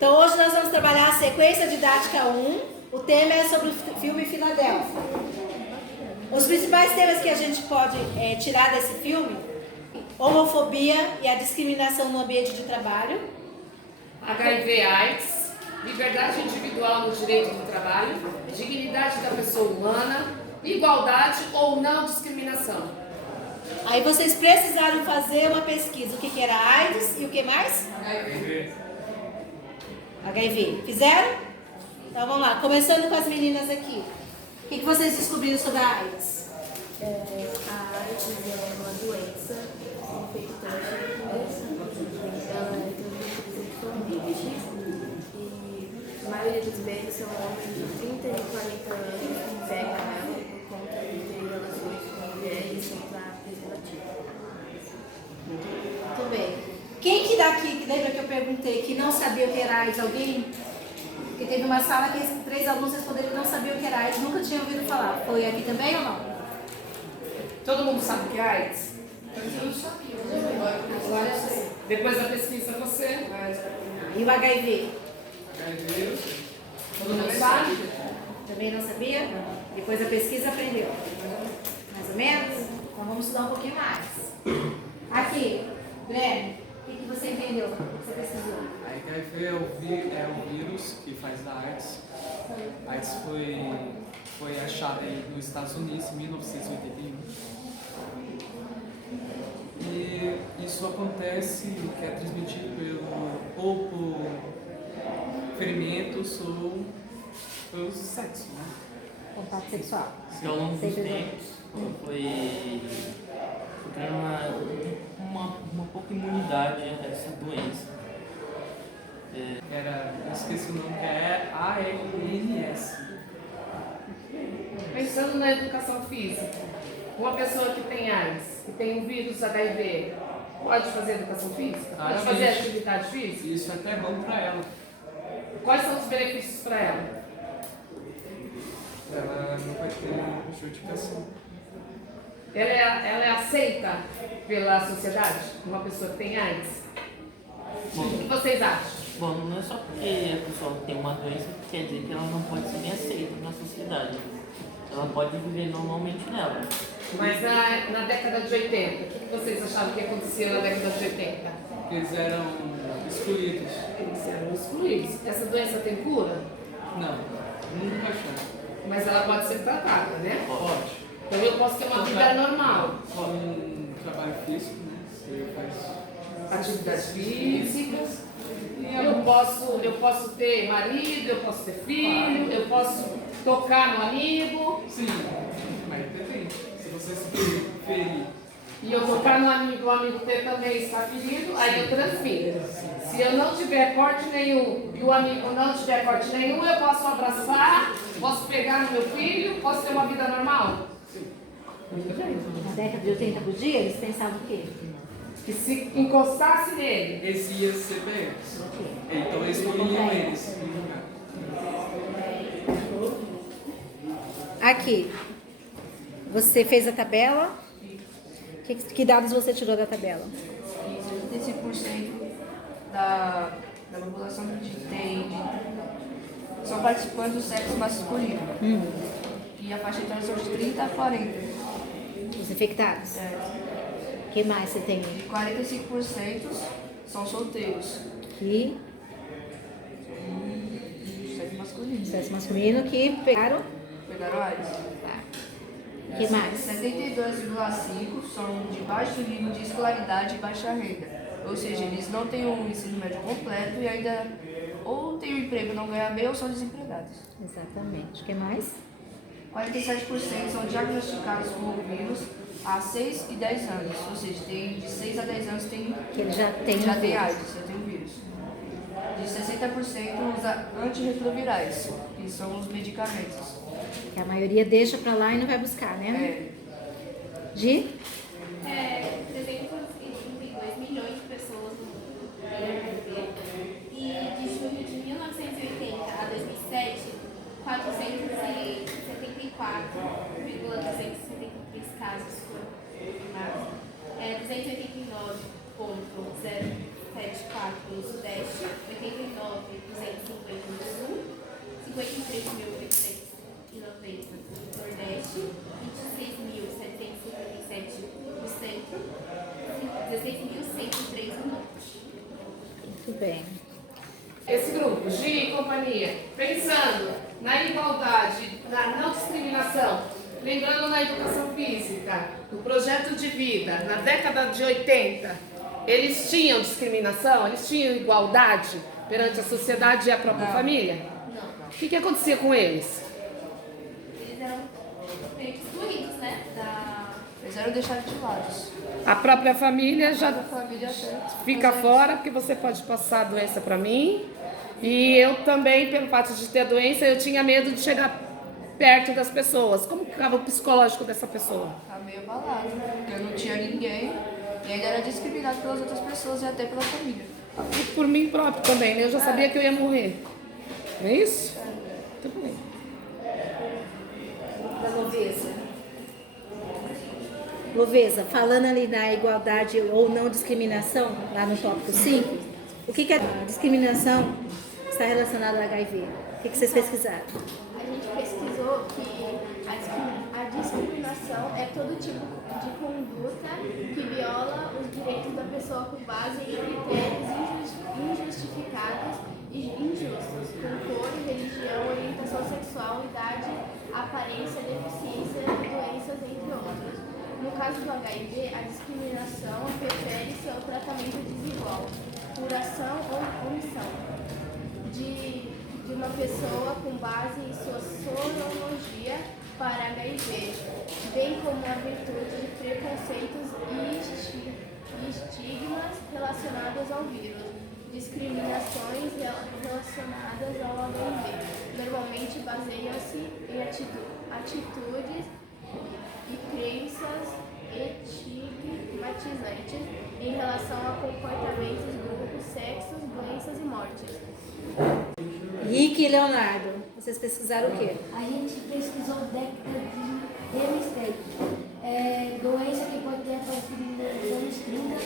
Então hoje nós vamos trabalhar a sequência didática 1. O tema é sobre o filme Filadélfia. Os principais temas que a gente pode tirar desse filme: homofobia e a discriminação no ambiente de trabalho, HIV/AIDS, liberdade individual no direito do trabalho, dignidade da pessoa humana, igualdade ou não discriminação. Aí vocês precisaram fazer uma pesquisa, o que era AIDS e o que mais? HIV. Fizeram? Então vamos lá, começando com as meninas aqui. O que vocês descobriram sobre a AIDS? A AIDS é uma doença infectante, ela é transmitida sexualmente e a maioria dos bebês são homens de 30 e 40 anos que pegam ela por conta de ter relações com mulheres sem usar preservativo. Muito bem. Quem que daqui, lembra que eu perguntei que não sabia o que era AIDS? Alguém? Porque teve uma sala que 3 alunos responderam que não sabiam o que era AIDS, nunca tinham ouvido falar. Foi aqui também ou não? Todo mundo sabe o que é AIDS? Eu não sabia. Agora eu sei. Depois da pesquisa você. E o HIV? Todo mundo sabe? Também não sabia? Depois da pesquisa aprendeu. Mais ou menos? Então vamos estudar um pouquinho mais. Aqui, Guilherme, o que você entendeu? O que você pesquisou? A HIV é o vírus que faz da AIDS. A AIDS foi achada aí nos Estados Unidos em 1981. E isso acontece, que é transmitido ou por ferimentos ou pelo sexo, né? Contato sexual. Que ao longo dos tempos foi criando uma pouca imunidade a essa doença. Eu esqueci o nome, que é ARNS. Pensando na educação física, uma pessoa que tem AIDS, que tem o vírus HIV, pode fazer educação física? Pode fazer atividade física? Isso é até bom para ela. Quais são os benefícios para ela? Ela não vai ter justificação. Ela é aceita pela sociedade? Uma pessoa que tem AIDS? O que vocês acham? Bom, não é só porque a pessoa tem uma doença que quer dizer que ela não pode ser bem aceita na sociedade. Ela pode viver normalmente nela. Mas na década de 80, o que vocês achavam que acontecia na década de 80? Eles eram excluídos. Eles eram excluídos. Essa doença tem cura? Não, nunca achou. Mas ela pode ser tratada, né? Pode. Então eu posso ter uma vida normal. Com trabalho físico, né? Você faz Atividades físicas. Eu posso ter marido, eu posso ter filho, eu posso tocar no amigo. Sim, mas depende. Se você se ferir. E eu tocar no amigo, o amigo ter também está ferido, aí eu transfiro. Se eu não tiver corte nenhum e o amigo não tiver corte nenhum, eu posso abraçar, posso pegar no meu filho, posso ter uma vida normal? Muito bem. Na década de 80 podia? Eles pensavam o quê? Que se encostasse nele, Eles iam ser pegos. Então eles escolhiam eles. Aqui. Você fez a tabela. Que dados você tirou da tabela? 35% da população são participantes do sexo masculino. E a faixa etária são de 30 a 40. Os infectados? O que mais você tem? E 45% são solteiros. Aqui. Sexo masculino. Sexo masculino que pegaram. Pegaram AIDS. Tá. O que mais? 72,5% são de baixo nível de escolaridade e baixa renda. Ou seja, eles não têm um ensino médio completo e ainda ou têm um emprego, não ganham bem ou são desempregados. Exatamente. O que mais? 47% são diagnosticados com o vírus há 6 e 10 anos. Ou seja, tem de 6 a 10 anos tem, Que ele já tem já o tem vírus. AIDS, já tem o vírus. De 60% usa antirretrovirais, que são os medicamentos. Que a maioria deixa pra lá e não vai buscar, né? De? 332 milhões de pessoas no mundo têm HIV e de junho de 1980 a 2007, 474,273 casos foram confirmados, 289,074 no Sudeste, 89% bem. Esse grupo, Gi e companhia, pensando na igualdade, na não discriminação, lembrando na educação física, no projeto de vida, na década de 80, eles tinham discriminação, eles tinham igualdade perante a sociedade e a própria família? Não. O que acontecia com eles? Eles eram meio que excluídos, né? Eles eram deixados de lado. A própria família já A família fica fora, porque você pode passar a doença para mim. E eu também, pelo fato de ter a doença, eu tinha medo de chegar perto das pessoas. Como ficava o psicológico dessa pessoa? Tá meio abalado, porque eu não tinha ninguém e ele era discriminado pelas outras pessoas e até pela família. E por mim próprio também, né? Eu já sabia que eu ia morrer. Não é isso? Muito bem. Da Lovesa. Lovesa, falando ali na igualdade ou não discriminação, lá no tópico 5, o que é a discriminação está relacionada ao HIV? O que vocês pesquisaram? A gente pesquisou que a discriminação é todo tipo de conduta que viola os direitos da pessoa com base em critérios injustificados e injustos, com cor, religião, orientação sexual, idade, aparência, deficiência, doenças, entre outros. No caso do HIV, a discriminação refere-se ao tratamento desigual, por ação ou omissão, de uma pessoa com base em sua sorologia para HIV, bem como a virtude de preconceitos e estigmas relacionados ao vírus, discriminações relacionadas ao HIV. Normalmente baseiam-se em atitudes e crenças estigmatizantes em relação a comportamentos, grupos, sexos, doenças e mortes. Rick e Leonardo, vocês pesquisaram o quê? A gente pesquisou década de mistério. Doença que pode ter aparecido nos anos 30,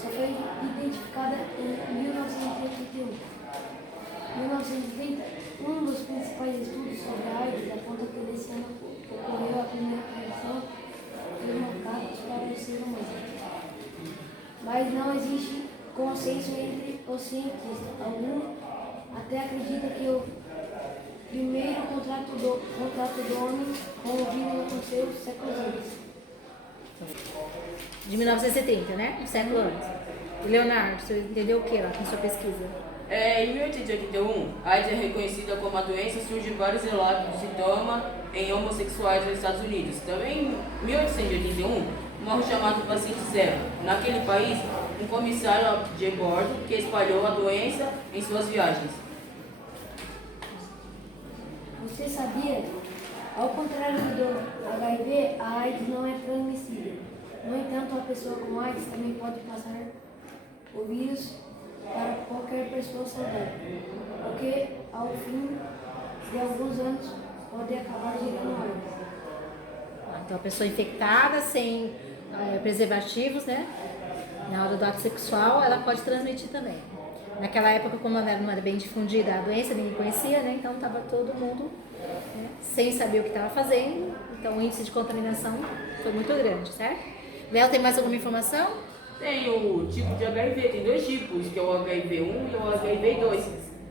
só foi identificada em 1981. Em 1930, um dos principais estudos sobre a AIDS aponta que nesse ano ocorreu a primeira criação dos macacos para o ser humano. Mas não existe consenso entre os cientistas. Alguns até acreditam que o primeiro contato do homem com o vírus aconteceu séculos antes. De 1970, né? Um século antes. E Leonardo, você entendeu o que lá com sua pesquisa? Em 1881, a AIDS é reconhecida como a doença e surgem vários relatos de sintoma em homossexuais nos Estados Unidos. Também em 1881, morre o chamado paciente zero. Naquele país, um comissário de bordo que espalhou a doença em suas viagens. Você sabia? Ao contrário do HIV, a AIDS não é transmissível. No entanto, a pessoa com AIDS também pode passar o vírus para qualquer pessoa saudável, o que ao fim de alguns anos pode acabar gerando AIDS. Então a pessoa infectada, sem preservativos, né? Na hora do ato sexual, ela pode transmitir também. Naquela época, como não era bem difundida a doença, ninguém conhecia, né? Então estava todo mundo, né, sem saber o que estava fazendo. Então o índice de contaminação foi muito grande, certo? Léo, tem mais alguma informação? Tem o tipo de HIV, tem dois tipos, que é o HIV1 e o HIV2.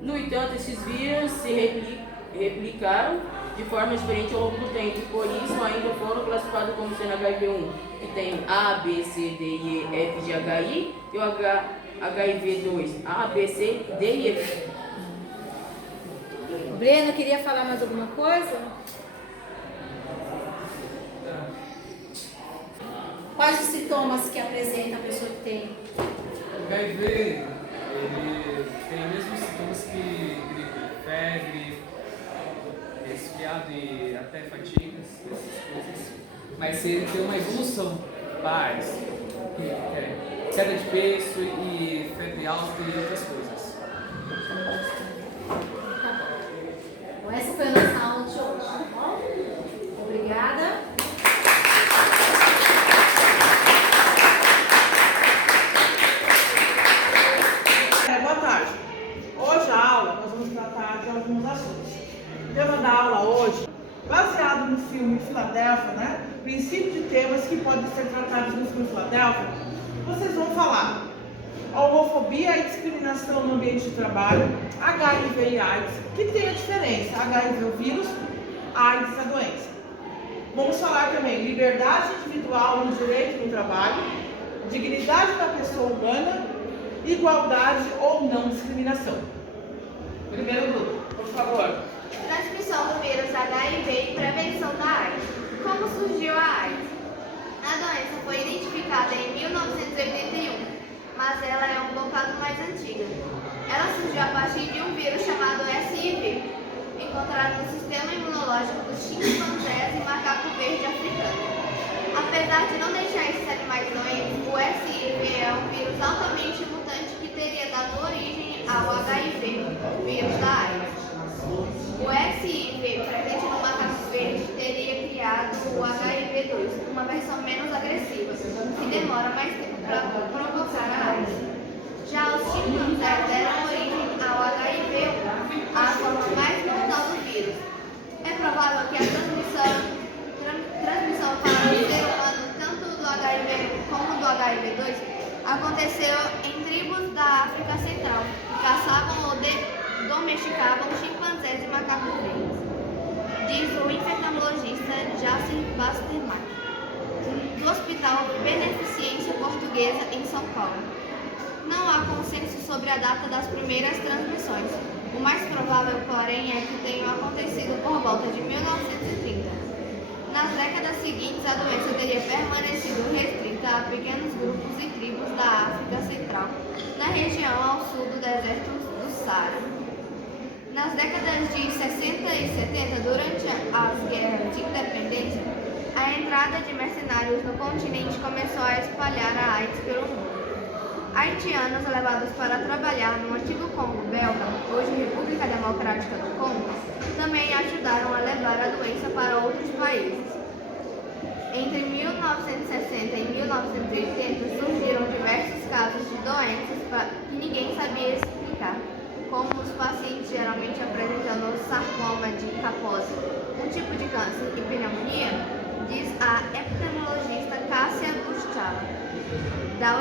No entanto, esses vírus se replicaram de forma diferente ao longo do tempo, por isso ainda foram classificados como sendo HIV1, que tem A, B, C, D, E, F, G, H, I, e o HIV2, A, B, C, D e E. O Breno, queria falar mais alguma coisa? Quais os sintomas que apresenta a pessoa que tem? O HIV, ele tem os mesmos sintomas que gripe, febre, resfriado e até fadigas, essas coisas. Mas ele tem uma evolução, paz, queda de peso e febre alta e outras coisas. Tá bom. Então essa foi a nossa aula de hoje, tá bom? Obrigada. Boa tarde. Hoje a aula nós vamos tratar de alguns assuntos. O tema da aula hoje, baseado no filme Filadélfia, né? Princípio de temas que podem ser tratados no filme Filadélfia, vocês vão falar a homofobia e discriminação no ambiente de trabalho, HIV e AIDS. Que tem a diferença? HIV é o vírus, AIDS é a doença. Vamos falar também liberdade individual no direito do trabalho, dignidade da pessoa humana, igualdade ou não discriminação. Primeiro grupo, por favor. Transmissão do vírus HIV e prevenção da AIDS. Como surgiu a AIDS? A doença foi identificada em 1981, mas ela é um bocado mais antiga. Ela surgiu a partir de um vírus chamado SIV, encontrado no sistema imunológico dos chimpanzés e macaco verde africano. Apesar de não deixar esses animais doentes, o SIV é um vírus altamente mutante que teria dado origem ao HIV, vírus da AIDS. O SIV presente no macaco verde teria criado o HIV-2, uma versão menos agressiva, que demora mais tempo para provocar a AIDS. Já os chimpanzés deram origem ao HIV, a forma mais mortal do vírus. É provável que a transmissão para o ser humano, tanto do HIV como do HIV-2, aconteceu em tribos da África Central, que caçavam ou domesticavam chimpanzés e macacos verdes, diz o infectologista Jacir Bastermack, do Hospital Beneficência Portuguesa em São Paulo. Não há consenso sobre a data das primeiras transmissões. O mais provável, porém, é que tenham acontecido por volta de 1930. Nas décadas seguintes, a doença teria permanecido restrita a pequenos grupos e tribos da África Central, na região ao sul do deserto do Saara. Nas décadas de 60 e 70, durante as guerras de independência, a entrada de mercenários no continente começou a espalhar a AIDS pelo mundo. Haitianos levados para trabalhar no antigo Congo belga, hoje República Democrática do Congo, também ajudaram a levar a doença para outros países. Entre 1960 e 1980 surgiram diversos casos de doenças que ninguém sabia explicar, como os pacientes geralmente apresentando sarcoma de Kaposi, um tipo de câncer e pneumonia, diz a epidemiologista Cássia Gustavo, da